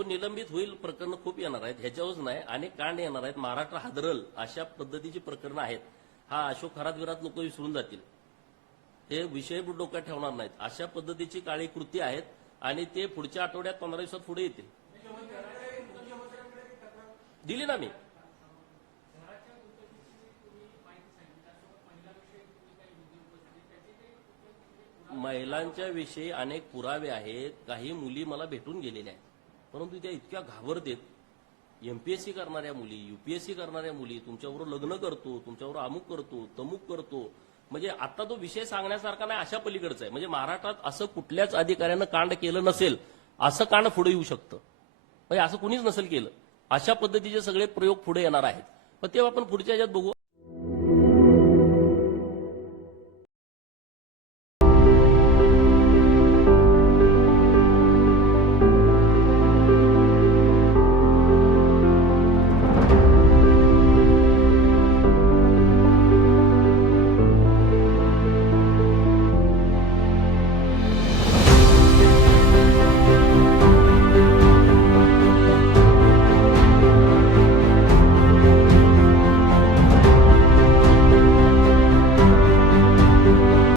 तो निलंबित होईल. प्रकरण खूप येणार आहेत, ह्याच्यावरच नाही अनेक कांड येणार आहेत. महाराष्ट्र हादरल अशा पद्धतीची प्रकरणं आहेत. हा अशोक खरात विरात लोक विसरून जातील, हे विषय डोक्यात ठेवणार नाहीत. अशा पद्धतीची काळी कृती आहेत आणि ते पुढच्या आठवड्यात 15 दिवसात पुढे येतील. दिली ना मी. महिलांच्या विषयी अनेक पुरावे आहेत. काही मुली मला भेटून गेलेल्या आहेत, परंतु त्या इतक्या घाबरतेत. एमपीएससी करणाऱ्या मुली, यूपीएससी करणाऱ्या मुली, तुमच्याबरोबर लग्न करतो, तुमच्याबरोबर अमुक करतो, तमुक करतो, म्हणजे आता तो विषय सांगण्यासारखा नाही, अशा पलीकडचा आहे. म्हणजे महाराष्ट्रात असं कुठल्याच अधिकाऱ्यानं कांड केलं नसेल असं कांड पुढे येऊ शकतं. म्हणजे असं कुणीच नसेल केलं. अशा पद्धतीचे सगळे प्रयोग पुढे येणार आहेत. पण तेव्हा आपण पुढच्या ह्याच्यात बघू.